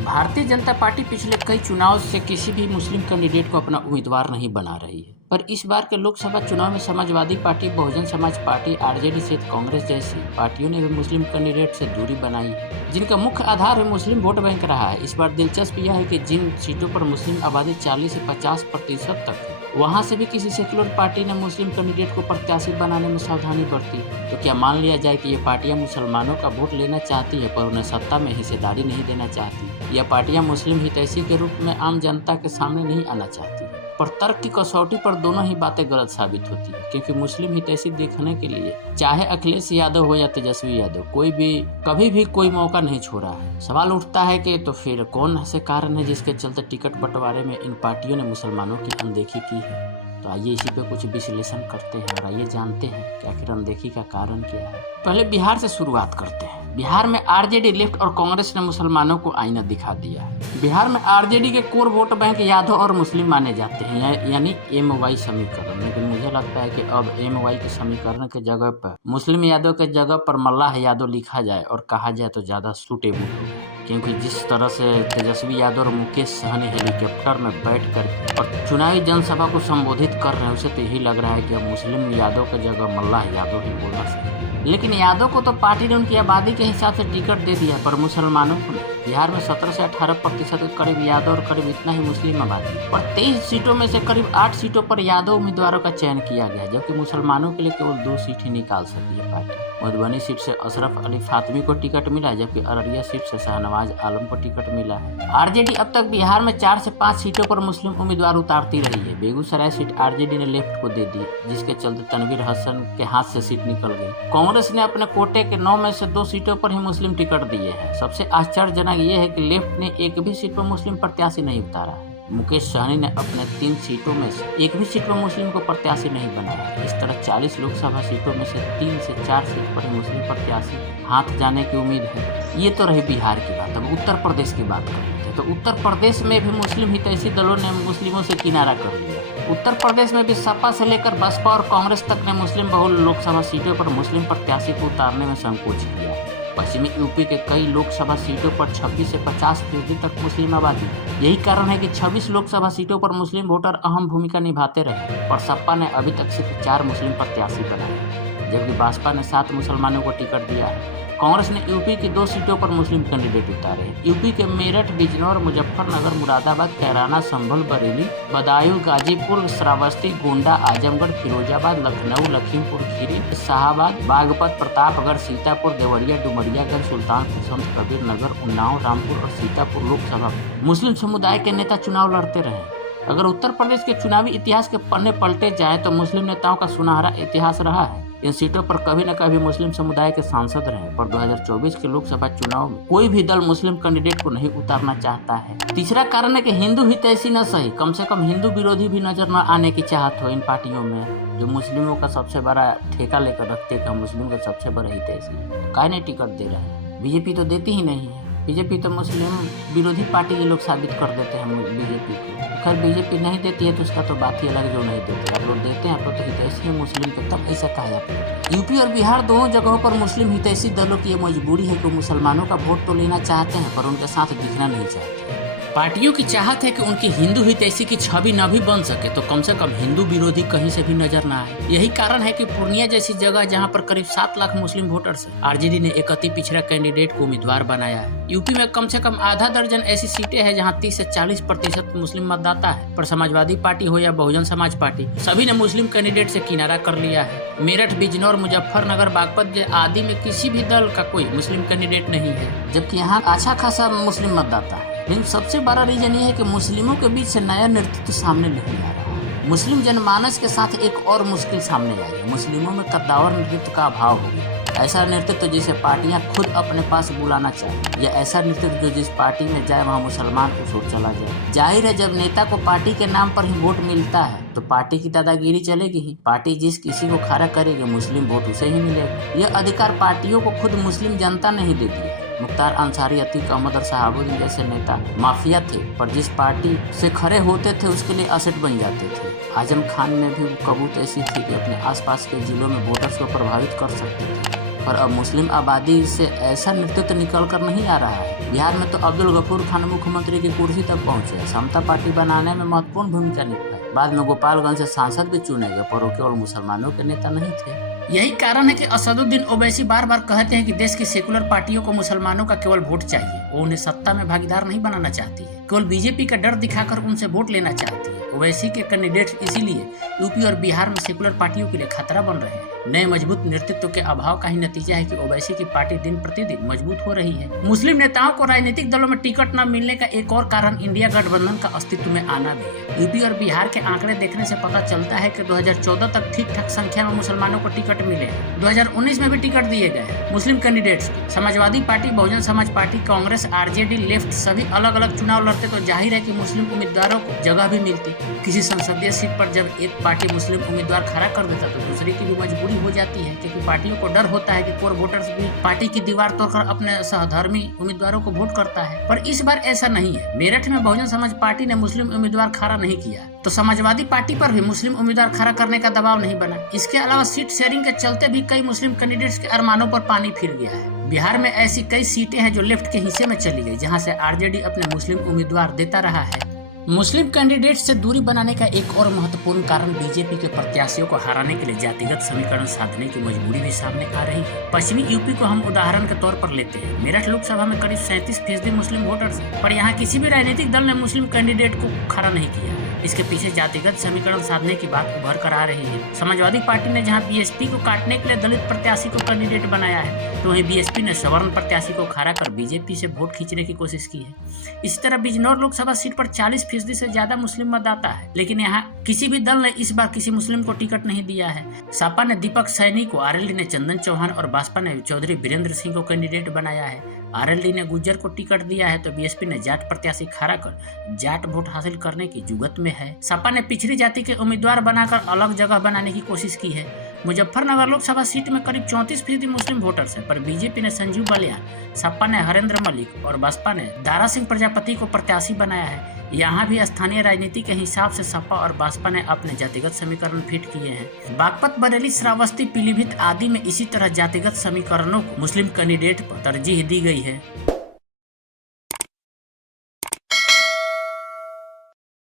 Bharatiya Janata party पिछले कई चुनाव से किसी भी मुस्लिम कैंडिडेट को अपना उम्मीदवार नहीं बना रही है, पर इस बार के लोकसभा चुनाव में Samajwadi party, Bahujan Samaj party, RJD सहित कांग्रेस जैसी पार्टियों ने भी मुस्लिम कैंडिडेट से दूरी बनाई है, जिनका मुख्य आधार है मुस्लिम वोट बैंक रहा है। इस बार दिलचस्प यह है कि जिन सीटों पर मुस्लिम आबादी 40 से 50% तक है, वहां से भी किसी सेक्युलर पार्टी ने मुस्लिम कैंडिडेट को प्रत्याशी बनाने में सावधानी बरती। तो क्या मान लिया जाए कि ये पार्टियां मुसलमानों का वोट लेना चाहती है पर उन्हें सत्ता में हिस्सेदारी नहीं देना चाहती? यह पार्टियां मुस्लिम हितैषी के रूप में आम जनता के सामने नहीं आना चाहती? पर तर्क की कसौटी पर दोनों ही बातें गलत साबित होती है, क्योंकि मुस्लिम हितैषी देखने के लिए चाहे अखिलेश यादव हो या तेजस्वी यादव, कोई भी कभी भी कोई मौका नहीं छोड़ा है। सवाल उठता है कि तो फिर कौन से कारण है जिसके चलते टिकट बंटवारे में इन पार्टियों ने मुसलमानों की अनदेखी की है? तो आइए इसी पे कुछ विश्लेषण करते हैं और आइए जानते हैं कि आखिर अनदेखी का कारण क्या है। पहले बिहार से शुरुआत करते हैं। बिहार में आरजेडी लेफ्ट और कांग्रेस ने मुसलमानों को आईना दिखा दिया है। बिहार में आरजेडी के कोर वोट बैंक यादव और मुस्लिम माने जाते हैं, यानी एमवाई समीकरण। लेकिन मुझे लगता है कि अब एमवाई के समीकरण के जगह पर मुस्लिम यादव के जगह पर मल्लाह यादव लिखा जाए और कहा जाए तो ज्यादा सूटेबल होगा, क्योंकि जिस तरह से तेजस्वी यादव और मुकेश सहनी हेलीकॉप्टर में बैठकर और चुनावी जनसभा को संबोधित कर रहे हैं, उसे तो यही लग रहा है कि अब मुस्लिम यादव की जगह मल्लाह यादव ही बोलना चाहिए। लेकिन यादव को तो पार्टी ने उनकी आबादी के हिसाब से टिकट दे दिया, पर मुसलमानों को बिहार में 17 से 18% के करीब यादव और करीब इतना ही मुस्लिम आबादी, और 23 सीटों में से करीब 8 सीटों पर यादव उम्मीदवारों का चयन किया गया, जबकि मुसलमानों के लिए केवल 2 सीट ही निकाल सकी है पार्टी। मधुबनी सीट से अशरफ अली फातमी को टिकट मिला, जबकि अररिया सीट से शाहनवाज आलम को टिकट मिला है। आरजेडी अब तक बिहार में 4 से 5 सीटों पर मुस्लिम उम्मीदवार उतारती रही है। बेगूसराय सीट आरजेडी ने लेफ्ट को दे दी, जिसके चलते तनवीर हसन के हाथ से सीट निकल गई। कांग्रेस ने अपने कोटे के 9 में से 2 सीटों पर ही मुस्लिम टिकट दिए हैं। सबसे आश्चर्यजनक ये है कि लेफ्ट ने एक भी सीट पर मुस्लिम प्रत्याशी नहीं उतारा है। मुकेश सहनी ने अपने 3 सीटों में से एक भी सीट पर मुस्लिम को प्रत्याशी नहीं बनाया। इस तरह 40 लोकसभा सीटों में से 3 से 4 सीट पर ही मुस्लिम प्रत्याशी हाथ जाने की उम्मीद है। ये तो रही बिहार की बात। अब उत्तर प्रदेश की बात करते हैं, तो उत्तर प्रदेश में भी मुस्लिम हितैषी दलों ने मुस्लिमों से किनारा कर लिया। उत्तर प्रदेश में भी सपा से लेकर बसपा और कांग्रेस तक ने मुस्लिम बहुल लोकसभा सीटों पर मुस्लिम प्रत्याशी को उतारने में संकोच किया। पश्चिमी यूपी के कई लोकसभा सीटों पर 26 से 50% तक मुस्लिम आबादी। यही कारण है कि 26 लोकसभा सीटों पर मुस्लिम वोटर अहम भूमिका निभाते रहे, और सपा ने अभी तक सिर्फ 4 मुस्लिम प्रत्याशी बनाए, जबकि बसपा ने 7 मुसलमानों को टिकट दिया है। कांग्रेस ने यूपी की 2 सीटों पर मुस्लिम कैंडिडेट उतारे। यूपी के मेरठ, बिजनौर, मुजफ्फरनगर, मुरादाबाद, कैराना, संभल, बरेली, बदायूं, गाजीपुर, श्रावस्ती, गोंडा, आजमगढ़, फिरोजाबाद, लखनऊ, लखीमपुर खीरी, शाहाबाद, बागपत, प्रतापगढ़, सीतापुर, देवरिया, डुमरियागंज, सुल्तानपुर, संत कबीर नगर, उन्नाव, रामपुर और सीतापुर लोकसभा मुस्लिम समुदाय के नेता चुनाव लड़ते रहे। अगर उत्तर प्रदेश के चुनावी इतिहास के पन्ने पलटे जाए तो मुस्लिम नेताओं का सुनहरा इतिहास रहा है। इन सीटों पर कभी न कभी मुस्लिम समुदाय के सांसद रहे, पर 2024 के लोकसभा चुनाव में कोई भी दल मुस्लिम कैंडिडेट को नहीं उतारना चाहता है। तीसरा कारण है कि हिंदू हितैषी न सही, कम से कम हिंदू विरोधी भी नजर न आने की चाहत हो इन पार्टियों में, जो मुस्लिमों का सबसे बड़ा ठेका लेकर रखते हैं। मुस्लिम का सबसे बड़ा हितैषी काहे नहीं टिकट दे रहे हैं? बीजेपी तो देती ही नहीं है। बीजेपी तो मुस्लिम विरोधी पार्टी के लोग साबित कर देते हैं बीजेपी को। खैर बीजेपी नहीं देती है तो उसका तो बात ही अलग, जो नहीं देते। आप लोग देते हैं, आप लोग तो हितैषी है मुस्लिम के, तब ऐसा कहा आप लोग। यूपी और बिहार दोनों जगहों पर मुस्लिम हितैषी दलों की ये मजबूरी है कि मुसलमानों का वोट तो लेना चाहते हैं, पर उनके साथ दिखना नहीं चाहते। पार्टियों की चाहत है कि उनकी हिंदू हितैषी की छवि न भी बन सके तो कम से कम हिंदू विरोधी कहीं से भी नजर न आए। यही कारण है कि पूर्णिया जैसी जगह, जहां पर करीब 7 लाख मुस्लिम वोटर्स हैं, आरजेडी ने एक अति पिछड़ा कैंडिडेट को उम्मीदवार बनाया है। यूपी में कम से कम आधा दर्जन ऐसी सीटें हैं जहां 30 से 40% मुस्लिम मतदाता है, पर समाजवादी पार्टी हो या बहुजन समाज पार्टी, सभी ने मुस्लिम कैंडिडेट से किनारा कर लिया है। मेरठ, बिजनौर, मुजफ्फरनगर, बागपत आदि में किसी भी दल का कोई मुस्लिम कैंडिडेट नहीं है, जबकि यहाँ अच्छा खासा मुस्लिम मतदाता है। लेकिन सबसे बड़ा रीजन ये है कि मुस्लिमों के बीच से नया नेतृत्व सामने नहीं आ रहा है। मुस्लिम जनमानस के साथ एक और मुश्किल सामने आई है। मुस्लिमों में कद्दावर नेतृत्व का अभाव हो गया। ऐसा नेतृत्व जिसे पार्टियां खुद अपने पास बुलाना चाहिए, या ऐसा नेतृत्व जो जिस पार्टी में जाए वहां मुसलमान को छोड़ चला जाए। जाहिर है जब नेता को पार्टी के नाम पर ही वोट मिलता है तो पार्टी की दादागिरी चलेगी ही। पार्टी जिस किसी को खड़ा करेगी मुस्लिम वोट उसे ही मिलेगा। यह अधिकार पार्टियों को खुद मुस्लिम जनता नहीं देती है। मुख्तार अंसारी, अतीक अहमद और शहाबुद्दीन जैसे नेता माफिया थे, पर जिस पार्टी से खड़े होते थे उसके लिए असेट बन जाते थे। आजम खान में भी कबूत ऐसी थी कि अपने आसपास के जिलों में वोटर्स को प्रभावित कर सकते थे। पर अब मुस्लिम आबादी से ऐसा नेतृत्व निकल कर नहीं आ रहा है। बिहार में तो अब्दुल गफूर खान मुख्यमंत्री की कुर्सी तक पहुंचे, समता पार्टी बनाने में महत्वपूर्ण भूमिका निभाई। बाद में गोपालगंज से सांसद भी चुने गए, पर वो केवल मुसलमानों के नेता नहीं थे। यही कारण है कि असदुद्दीन ओवैसी बार बार कहते हैं कि देश की सेकुलर पार्टियों को मुसलमानों का केवल वोट चाहिए, वो उन्हें सत्ता में भागीदार नहीं बनाना चाहती है, केवल बीजेपी का डर दिखाकर उनसे वोट लेना चाहती है। ओवैसी के कैंडिडेट इसीलिए यूपी और बिहार में सेकुलर पार्टियों के लिए खतरा बन रहे हैं। नए मजबूत नेतृत्व के अभाव का ही नतीजा है कि ओवैसी की पार्टी दिन प्रतिदिन मजबूत हो रही है। मुस्लिम नेताओं को राजनीतिक दलों में टिकट न मिलने का एक और कारण इंडिया गठबंधन का अस्तित्व में आना भी है। यूपी और बिहार के आंकड़े देखने से पता चलता है कि 2014 तक ठीक ठाक संख्या में मुसलमानों को टिकट मिले हैं। 2019 में भी टिकट दिए गए मुस्लिम कैंडिडेट्स को। Samajwadi party, Bahujan Samaj party, Congress, RJD, left सभी अलग अलग चुनाव लड़ते तो जाहिर है कि मुस्लिम उम्मीदवारों को जगह भी मिलती। किसी संसदीय सीट पर जब एक पार्टी मुस्लिम उम्मीदवार खड़ा कर देता तो दूसरी की भी मजबूरी हो जाती है, क्योंकि पार्टियों को डर होता है कि कोर वोटर्स भी पार्टी की दीवार तोड़कर अपने सहधर्मी उम्मीदवारों को वोट करता है। पर इस बार ऐसा नहीं है। मेरठ में बहुजन समाज पार्टी ने मुस्लिम उम्मीदवार खड़ा नहीं किया तो समाजवादी पार्टी पर भी मुस्लिम उम्मीदवार खड़ा करने का दबाव नहीं बना। इसके अलावा सीट शेयरिंग के चलते भी कई मुस्लिम कैंडिडेट्स के अरमानों पर पानी फिर गया है। बिहार में ऐसी कई सीटें हैं जो लेफ्ट के हिस्से में चली गई, जहां से आरजेडी अपने मुस्लिम उम्मीदवार देता रहा है। मुस्लिम कैंडिडेट से दूरी बनाने का एक और महत्वपूर्ण कारण बीजेपी के प्रत्याशियों को हराने के लिए जातिगत समीकरण साधने की मजबूरी भी सामने आ रही है। पश्चिमी यूपी को हम उदाहरण के तौर पर लेते हैं। मेरठ लोकसभा में करीब 37% मुस्लिम वोटर्स हैं, पर यहाँ किसी भी राजनीतिक दल ने मुस्लिम कैंडिडेट को खड़ा नहीं किया। इसके पीछे जातिगत समीकरण साधने की बात उभर कर आ रही है। समाजवादी पार्टी ने जहां बीएसपी को काटने के लिए दलित प्रत्याशी को कैंडिडेट बनाया है, तो वहीं बीएसपी ने सवर्ण प्रत्याशी को खड़ा कर बीजेपी से वोट खींचने की कोशिश की है। इसी तरह बिजनौर लोकसभा सीट पर 40% से ज्यादा मुस्लिम मतदाता है, लेकिन यहाँ किसी भी दल ने इस बार किसी मुस्लिम को टिकट नहीं दिया है। सपा ने दीपक सैनी को, आरएलडी ने चंदन चौहान और बसपा ने चौधरी वीरेंद्र सिंह को कैंडिडेट बनाया है। आरएलडी ने गुज्जर को टिकट दिया है तो बीएसपी ने जाट प्रत्याशी खड़ा कर जाट वोट हासिल करने की जुगत में है। सपा ने पिछड़ी जाति के उम्मीदवार बनाकर अलग जगह बनाने की कोशिश की है। मुजफ्फरनगर लोकसभा सीट में करीब 34% मुस्लिम वोटर्स हैं, पर बीजेपी ने संजीव बलियान, सपा ने हरेंद्र मलिक और बसपा ने दारा सिंह प्रजापति को प्रत्याशी बनाया है। यहाँ भी स्थानीय राजनीति के हिसाब से सपा और बसपा ने अपने जातिगत समीकरण फिट किए हैं। बागपत, बरेली, श्रावस्ती, पीलीभीत आदि में इसी तरह जातिगत समीकरणों को मुस्लिम कैंडिडेट पर तरजीह दी गई है।